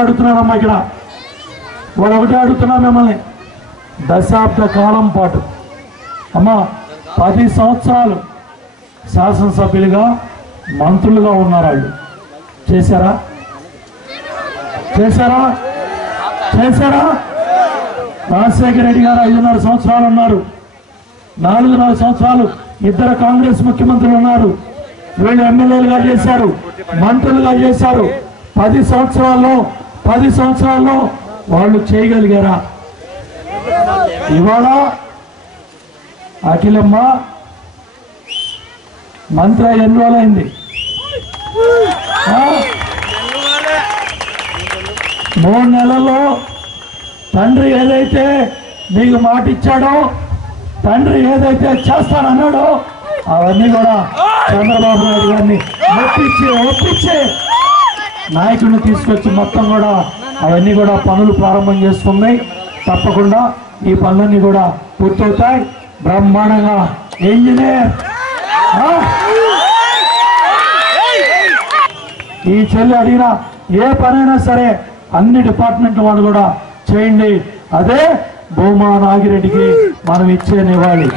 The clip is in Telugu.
అడుగుతున్నారమ్మా ఇక్కడ వాళ్ళు ఒకటే అడుగుతున్నా మిమ్మల్ని దశాబ్ద కాలం పాటు అమ్మా 10 సంవత్సరాలు శాసనసభ్యులుగా మంత్రులుగా ఉన్నారు వాళ్ళు చేశారా చేశారా చేశారా రాజశేఖర రెడ్డి గారు 5.5 సంవత్సరాలు ఉన్నారు 4.5 సంవత్సరాలు ఇద్దరు కాంగ్రెస్ ముఖ్యమంత్రులు ఉన్నారు వీళ్ళు ఎమ్మెల్యేలుగా చేశారు మంత్రులుగా చేశారు 10 సంవత్సరాల్లో వాళ్ళు చేయగలిగారా ఇవాళ అఖిలమ్మ మంత్రి ఎన్ని రోజులైంది 3 నెలల్లో తండ్రి ఏదైతే నీకు మాట ఇచ్చాడో తండ్రి ఏదైతే చేస్తానన్నాడో అవన్నీ కూడా చంద్రబాబు నాయుడు గారిని ఒప్పించి నాయకుడిని తీసుకొచ్చి మొత్తం కూడా అవన్నీ కూడా పనులు ప్రారంభం చేస్తున్నాయి తప్పకుండా ఈ పనులన్నీ కూడా పూర్తవుతాయి బ్రహ్మాండంగా ఇంజనీర్ ఈ చెల్లి అడిగిన ఏ పనైనా సరే అన్ని డిపార్ట్మెంట్ వాళ్ళు కూడా చేయండి అదే భూమా నాగిరెడ్డికి మనం ఇచ్చే నివాళి